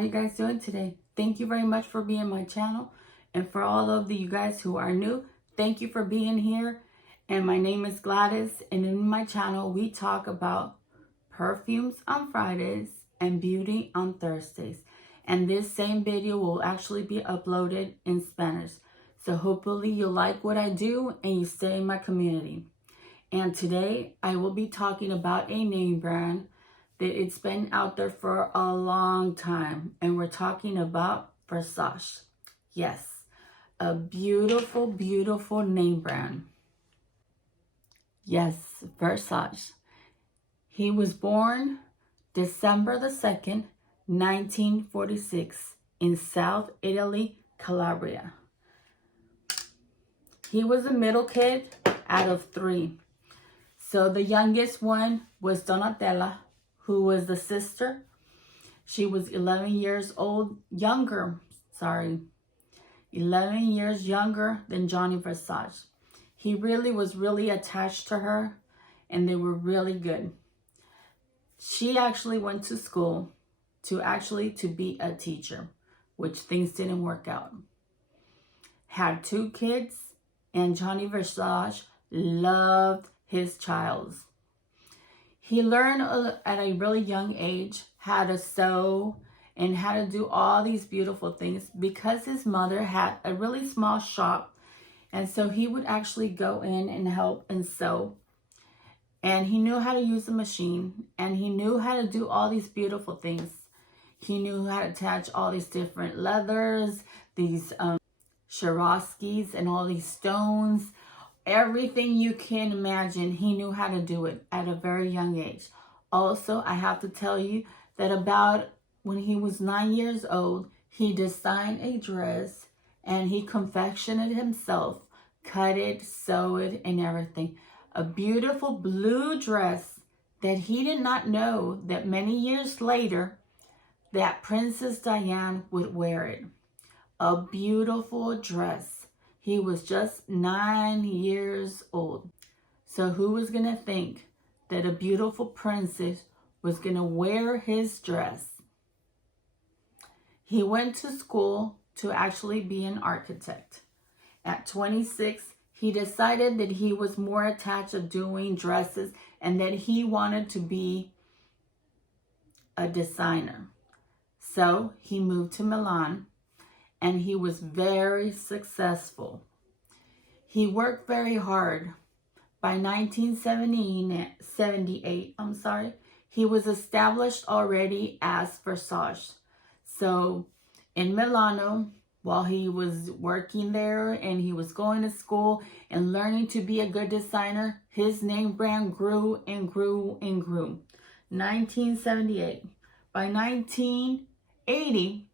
are you guys doing today? Thank you very much for being my channel. And for all of you guys who are new, thank you for being here. And my name is Gladys. And in my channel, we talk about perfumes on Fridays and beauty on Thursdays. And this same video will actually be uploaded in Spanish. So hopefully you like what I do and you stay in my community. And today I will be talking about a name brand that it's been out there for a long time. And we're talking about Versace. Yes, a beautiful, beautiful name brand. Yes, Versace. He was born December the 2nd, 1946 in South Italy, Calabria. He was a middle kid out of 3. So the youngest one was Donatella, who was the sister. She was 11 years younger than Johnny Versace. He was really attached to her, and they were really good. She actually went to school to be a teacher, which things didn't work out. Had 2 kids, and Johnny Versage loved his child. He learned at a really young age how to sew and how to do all these beautiful things because his mother had a really small shop. And so he would actually go in and help and sew. And he knew how to use the machine, and he knew how to do all these beautiful things. He knew how to attach all these different leathers, these Swarovskis and all these stones. Everything you can imagine, he knew how to do it at a very young age. Also, I have to tell you that about when he was 9 years old, he designed a dress and he confectioned it himself, cut it, sewed it, and everything. A beautiful blue dress that he did not know that many years later that Princess Diana would wear it. A beautiful dress. He was just 9 years old. So who was going to think that a beautiful princess was going to wear his dress? He went to school to actually be an architect. At 26, he decided that he was more attached to doing dresses and that he wanted to be a designer. So he moved to Milan. And he was very successful. He worked very hard. By 1978, he was established already as Versace. So in Milano, while he was working there and he was going to school and learning to be a good designer, his name brand grew and grew and grew. 1978. By 1980,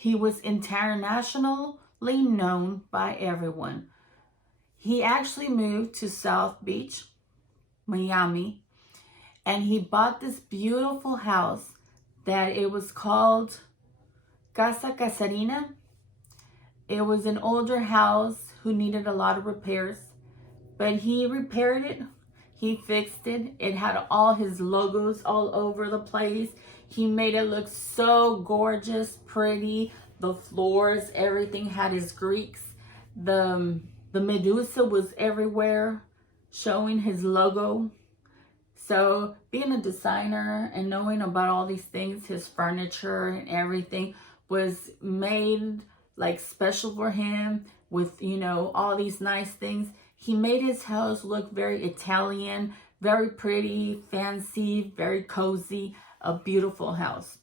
he was internationally known by everyone. He actually moved to South Beach, Miami, and he bought this beautiful house that it was called Casa Casarina. It was an older house who needed a lot of repairs, but he repaired it. He fixed it. It had all his logos all over the place. He made it look so gorgeous, pretty. The floors, everything had his Greeks. The Medusa was everywhere, showing his logo. So being a designer and knowing about all these things, his furniture and everything was made like special for him with, all these nice things. He made his house look very Italian, very pretty, fancy, very cozy. A beautiful house.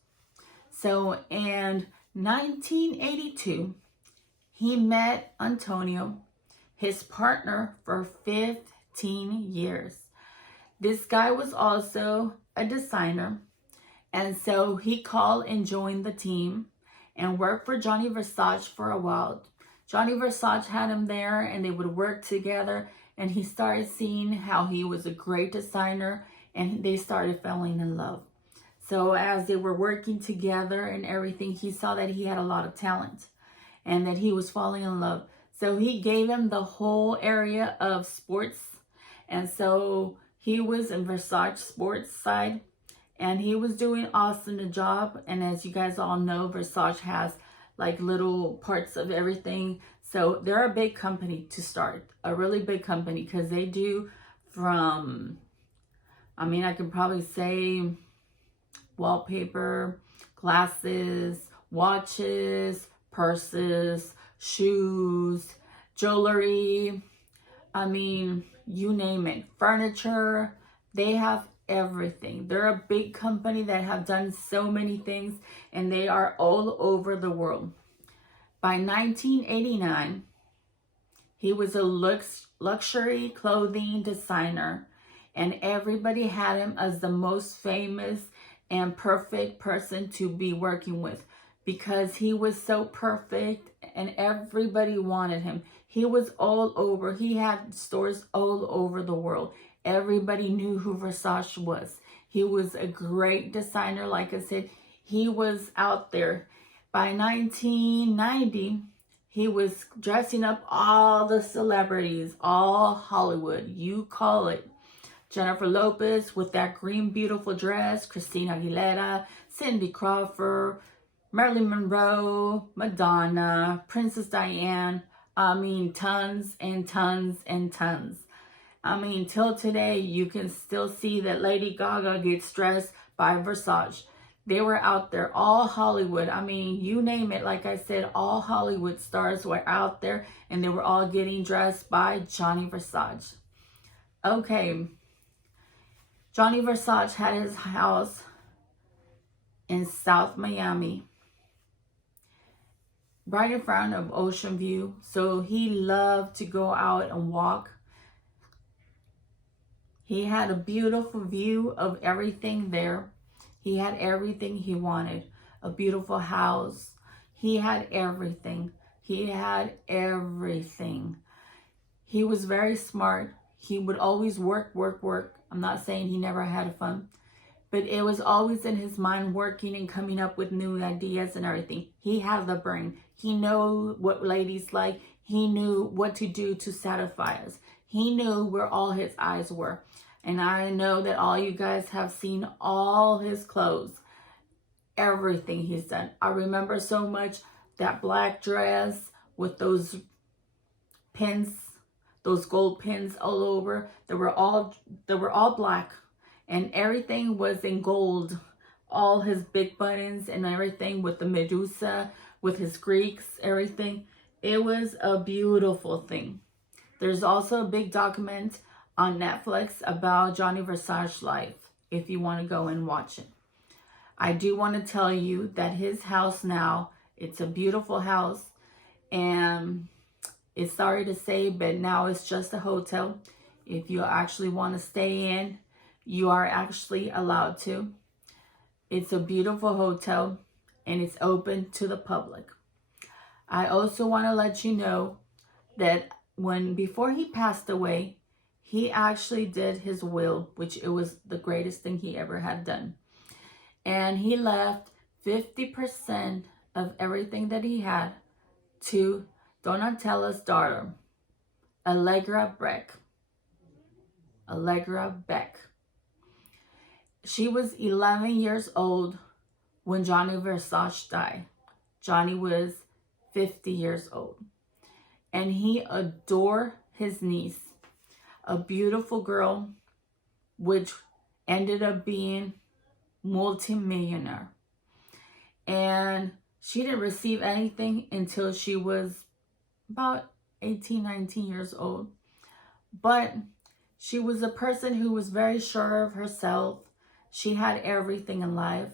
So in 1982, he met Antonio, his partner for 15 years. This guy was also a designer, and so he called and joined the team and worked for Johnny Versace for a while. Johnny Versace had him there, and they would work together, and he started seeing how he was a great designer, and they started falling in love. So as they were working together and everything, he saw that he had a lot of talent and that he was falling in love. So he gave him the whole area of sports. And so he was in Versace sports side. And he was doing awesome the job. And as you guys all know, Versace has like little parts of everything. So they're a big company to start, a really big company, because they do from, I mean, I can probably say wallpaper, glasses, watches, purses, shoes, jewelry. I mean, you name it. Furniture. They have everything. They're a big company that have done so many things, and they are all over the world. By 1989, he was a luxury clothing designer, and everybody had him as the most famous and perfect person to be working with, because he was so perfect and everybody wanted him. He was all over. He had stores all over the world. Everybody knew who Versace was. He was a great designer. Like I said, he was out there. By 1990, he was dressing up all the celebrities, all Hollywood, you call it. Jennifer Lopez with that green beautiful dress, Christina Aguilera, Cindy Crawford, Marilyn Monroe, Madonna, Princess Diane. I mean, tons and tons and tons. I mean, till today, you can still see that Lady Gaga gets dressed by Versace. They were out there, all Hollywood. I mean, you name it. Like I said, all Hollywood stars were out there, and they were all getting dressed by Gianni Versace. Okay. Gianni Versace had his house in South Miami, right in front of Ocean View. So he loved to go out and walk. He had a beautiful view of everything there. He had everything he wanted. A beautiful house. He had everything. He had everything. He was very smart. He would always work. I'm not saying he never had fun, but it was always in his mind, working and coming up with new ideas and everything. He had the brain. He knew what ladies like. He knew what to do to satisfy us. He knew where all his eyes were. And I know that all you guys have seen all his clothes, everything he's done. I remember so much that black dress with those pins, those gold pins all over. They were all black, and everything was in gold. All his big buttons and everything with the Medusa, with his Greeks, everything. It was a beautiful thing. There's also a big document on Netflix about Gianni Versace's life, if you want to go and watch it. I do want to tell you that his house now, it's a beautiful house, and it's sorry to say, but now it's just a hotel. If you actually want to stay in, you are actually allowed to. It's a beautiful hotel, and it's open to the public. I also want to let you know that before he passed away, he actually did his will, which it was the greatest thing he ever had done. And he left 50% of everything that he had to Donatella's daughter, Allegra Beck. She was 11 years old when Gianni Versace died. Gianni was 50 years old. And he adored his niece, a beautiful girl, which ended up being multimillionaire. And she didn't receive anything until she was about 18, 19 years old. But she was a person who was very sure of herself. She had everything in life.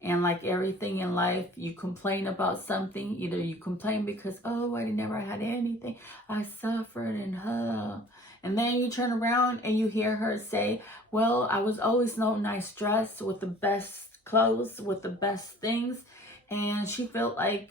And like everything in life, you complain about something. Either you complain because, oh, I never had anything. I suffered and And then you turn around and you hear her say, well, I was always no nice dress with the best clothes, with the best things. And she felt like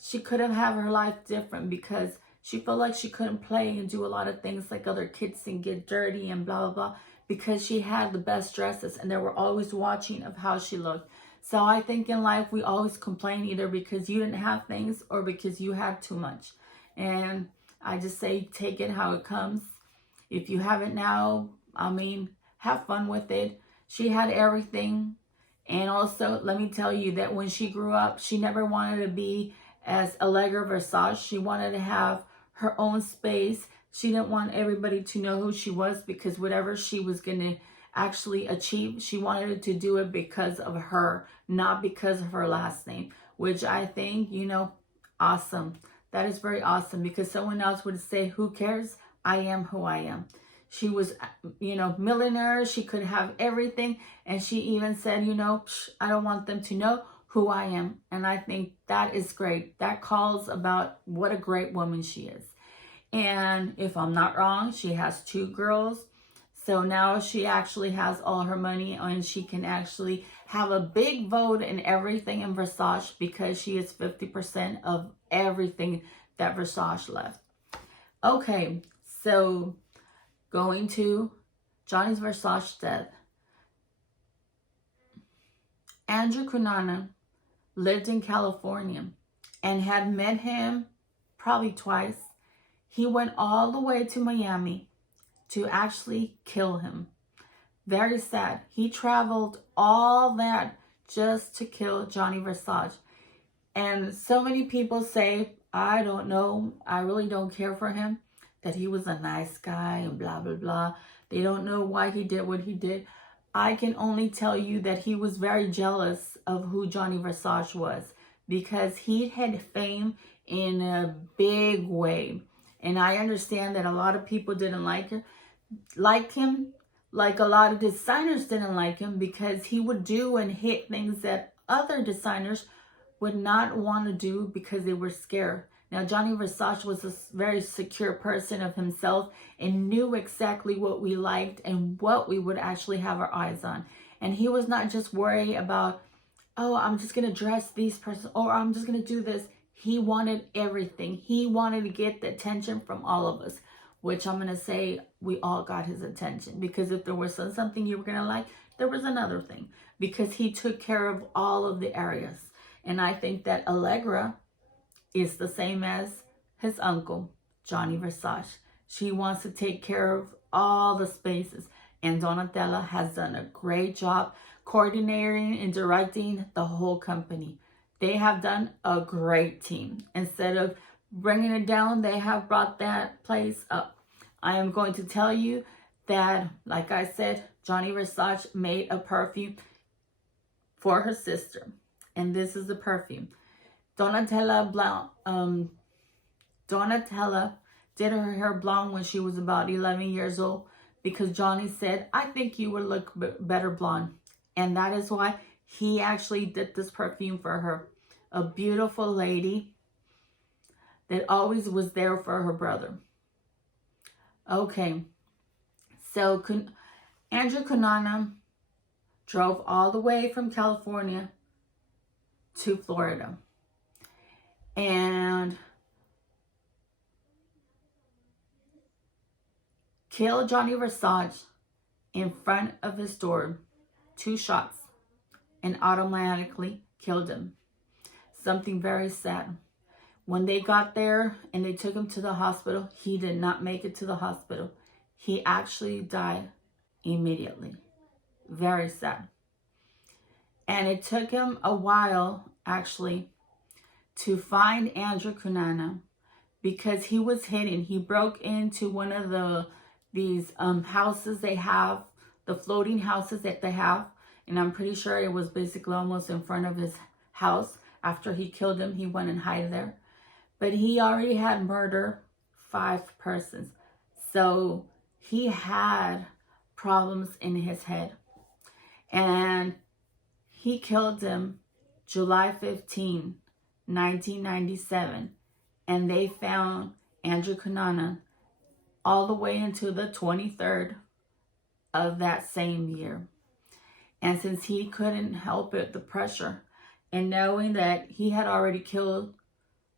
she could have had her life different, because she felt like she couldn't play and do a lot of things like other kids and get dirty and blah, blah, blah, because she had the best dresses and they were always watching of how she looked. So I think in life, we always complain either because you didn't have things or because you had too much. And I just say, take it how it comes. If you have it now, I mean, have fun with it. She had everything. And also, let me tell you that when she grew up, she never wanted to be as Allegra Versage. She wanted to have her own space. She didn't want everybody to know who she was, because whatever she was going to actually achieve, she wanted to do it because of her, not because of her last name, which I think, you know, awesome. That is very awesome, because someone else would say, who cares? I am who I am. She was, you know, millionaire. She could have everything. And she even said, you know, I don't want them to know who I am. And I think that is great. That calls about what a great woman she is. And if I'm not wrong, she has 2 girls. So now she actually has all her money, and she can actually have a big vote in everything in Versace, because she is 50% of everything that Versace left. Okay, so going to Johnny Versace's death. Andrew Cunanan lived in California and had met him probably twice. He went all the way to Miami to actually kill him. Very sad. He traveled all that just to kill Johnny Versage. And so many people say, I don't know, I really don't care for him, that he was a nice guy and blah, blah, blah. They don't know why he did what he did. I can only tell you that he was very jealous of who Johnny Versage was, because he had fame in a big way. And I understand that a lot of people didn't like him, like a lot of designers didn't like him, because he would do and hit things that other designers would not want to do because they were scared. Now, Johnny Versace was a very secure person of himself and knew exactly what we liked and what we would actually have our eyes on. And he was not just worried about, oh, I'm just going to dress these person, or I'm just going to do this. He wanted everything. He wanted to get the attention from all of us, which I'm going to say we all got his attention, because if there was something you were going to like, there was another thing, because he took care of all of the areas. And I think that Allegra is the same as his uncle, Johnny Versace. She wants to take care of all the spaces. And Donatella has done a great job coordinating and directing the whole company. They have done a great team. Instead of bringing it down, they have brought that place up. I am going to tell you that, like I said, Johnny Versace made a perfume for her sister. And this is the perfume. Donatella did her hair blonde when she was about 11 years old, because Johnny said, I think you would look better blonde. And that is why he actually did this perfume for her. A beautiful lady that always was there for her brother. Okay, so Andrew Cunanan drove all the way from California to Florida and killed Johnny Versage in front of his door. 2 shots, and automatically killed him. Something very sad. When they got there and they took him to the hospital, he did not make it to the hospital. He actually died immediately. Very sad. And it took him a while, actually, to find Andrew Cunanan, because he was hidden. He broke into one of these houses they have, the floating houses that they have. And I'm pretty sure it was basically almost in front of his house. After he killed him, he went and hid there. But he already had murdered 5 persons. So he had problems in his head. And he killed them July 15, 1997. And they found Andrew Cunanan all the way into the 23rd of that same year. And since he couldn't help it, the pressure, and knowing that he had already killed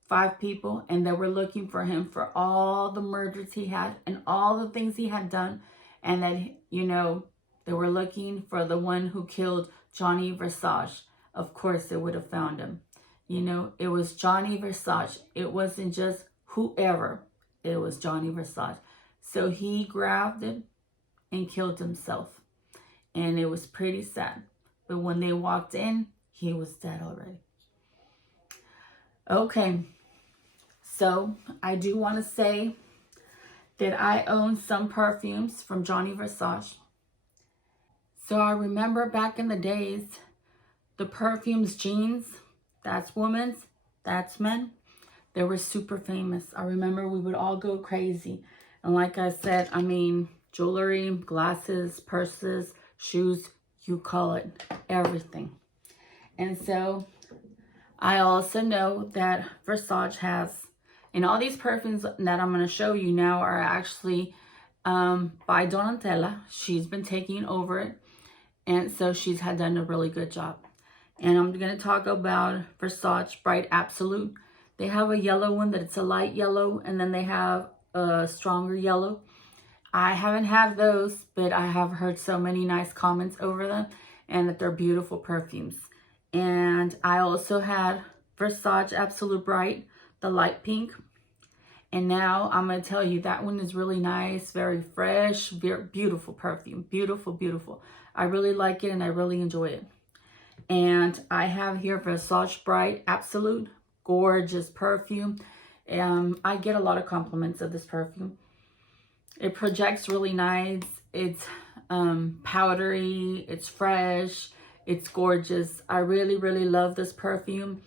5 people and they were looking for him for all the murders he had and all the things he had done, and that, you know, they were looking for the one who killed Johnny Versage, of course they would have found him. You know, it was Johnny Versage. It wasn't just whoever. It was Johnny Versage. So he grabbed it and killed himself. and it was pretty sad. But when they walked in, he was dead already. Okay, so I do want to say that I own some perfumes from Johnny Versace. So I remember back in the days, the perfumes jeans, that's women's, that's men. They were super famous. I remember we would all go crazy. And like I said, I mean, jewelry, glasses, purses, shoes, you call it, everything. And so I also know that Versage has, and all these perfumes that I'm going to show you now are actually by Donatella. She's been taking over it. And so she's had done a really good job. And I'm going to talk about Versace Bright Absolute. They have a yellow one that it's a light yellow, and then they have a stronger yellow. I haven't had those, but I have heard so many nice comments over them and that they're beautiful perfumes. And I also had Versace Absolute Bright, the light pink. And now I'm going to tell you that one is really nice, very fresh, very beautiful perfume. Beautiful, beautiful. I really like it and I really enjoy it. And I have here Versace Bright Absolute, gorgeous perfume. I get a lot of compliments of this perfume. It projects really nice. It's powdery, it's fresh, it's gorgeous. I really, really love this perfume.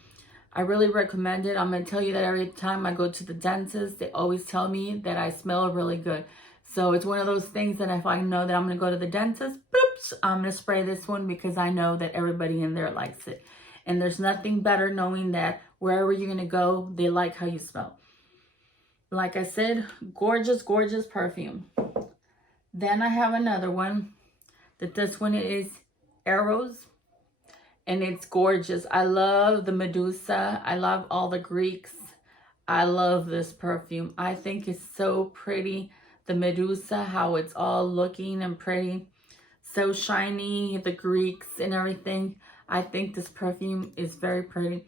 I really recommend it. I'm going to tell you that every time I go to the dentist, they always tell me that I smell really good. So it's one of those things that if I know that I'm going to go to the dentist, oops, I'm going to spray this one because I know that everybody in there likes it. And there's nothing better knowing that wherever you're going to go, they like how you smell. Like I said, gorgeous, gorgeous perfume. Then I have another one. This one is Eros. And it's gorgeous. I love the Medusa. I love all the Greeks. I love this perfume. I think it's so pretty. The Medusa, how it's all looking and pretty. So shiny, the Greeks and everything. I think this perfume is very pretty.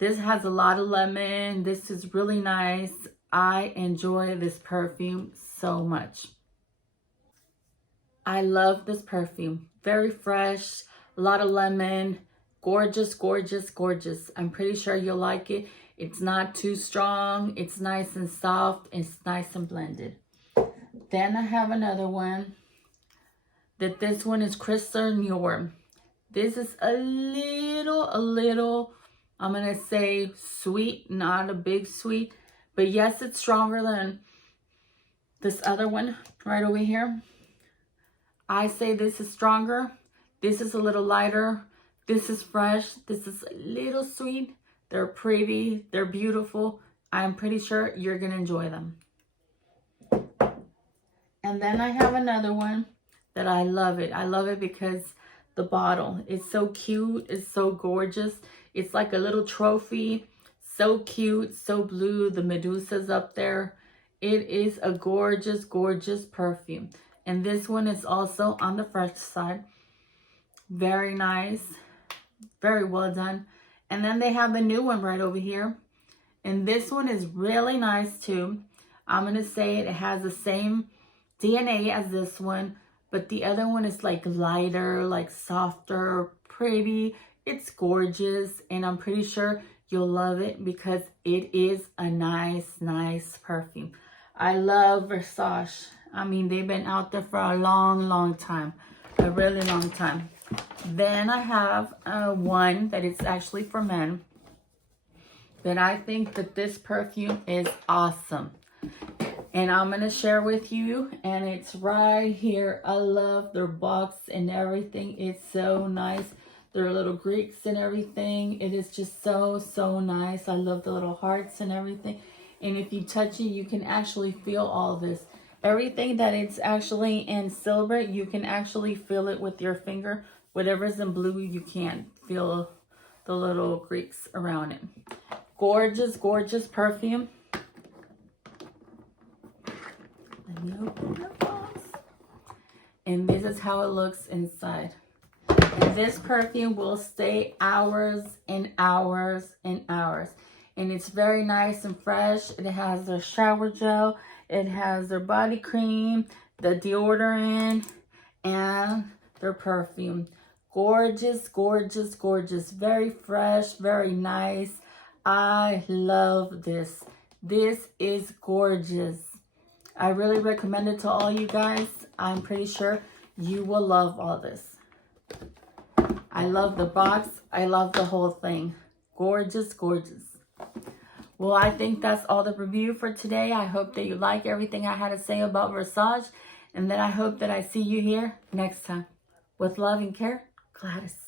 This has a lot of lemon. This is really nice. I enjoy this perfume so much. I love this perfume. Very fresh. A lot of lemon, gorgeous, gorgeous, gorgeous. I'm pretty sure you'll like it. It's not too strong. It's nice and soft. It's nice and blended. Then I have another one. This one is Crystalline. This is a little, I'm going to say sweet, not a big sweet. But yes, it's stronger than this other one right over here. I say this is stronger. This is a little lighter. This is fresh. This is a little sweet. They're pretty. They're beautiful. I'm pretty sure you're going to enjoy them. And then I have another one that I love it. I love it because the bottle is so cute. It's so gorgeous. It's like a little trophy. So cute. So blue. The Medusa's up there. It is a gorgeous, gorgeous perfume. And this one is also on the fresh side. Very nice. Very well done. And then they have the new one right over here. And this one is really nice too. I'm going to say it has the same DNA as this one. But the other one is like lighter, like softer, pretty. It's gorgeous. And I'm pretty sure you'll love it because it is a nice, nice perfume. I love Versace. I mean, they've been out there for a long, long time. A really long time. Then I have one that is actually for men. But I think that this perfume is awesome. And I'm going to share with you. And it's right here. I love their box and everything. It's so nice. Their little Greeks and everything. It is just so, so nice. I love the little hearts and everything. And if you touch it, you can actually feel all this. Everything that it's actually in silver, you can actually feel it with your finger. Whatever's in blue, you can't feel the little Greeks around it. Gorgeous, gorgeous perfume. Let me open the box. And this is how it looks inside. And this perfume will stay hours and hours and hours. And it's very nice and fresh. It has their shower gel. It has their body cream, the deodorant, and their perfume. Gorgeous, gorgeous, gorgeous. Very fresh, very nice. I love this. This is gorgeous. I really recommend it to all you guys. I'm pretty sure you will love all this. I love the box. I love the whole thing. Gorgeous, gorgeous. Well, I think that's all the review for today. I hope that you like everything I had to say about Versage. And then I hope that I see you here next time. With love and care, Gladys.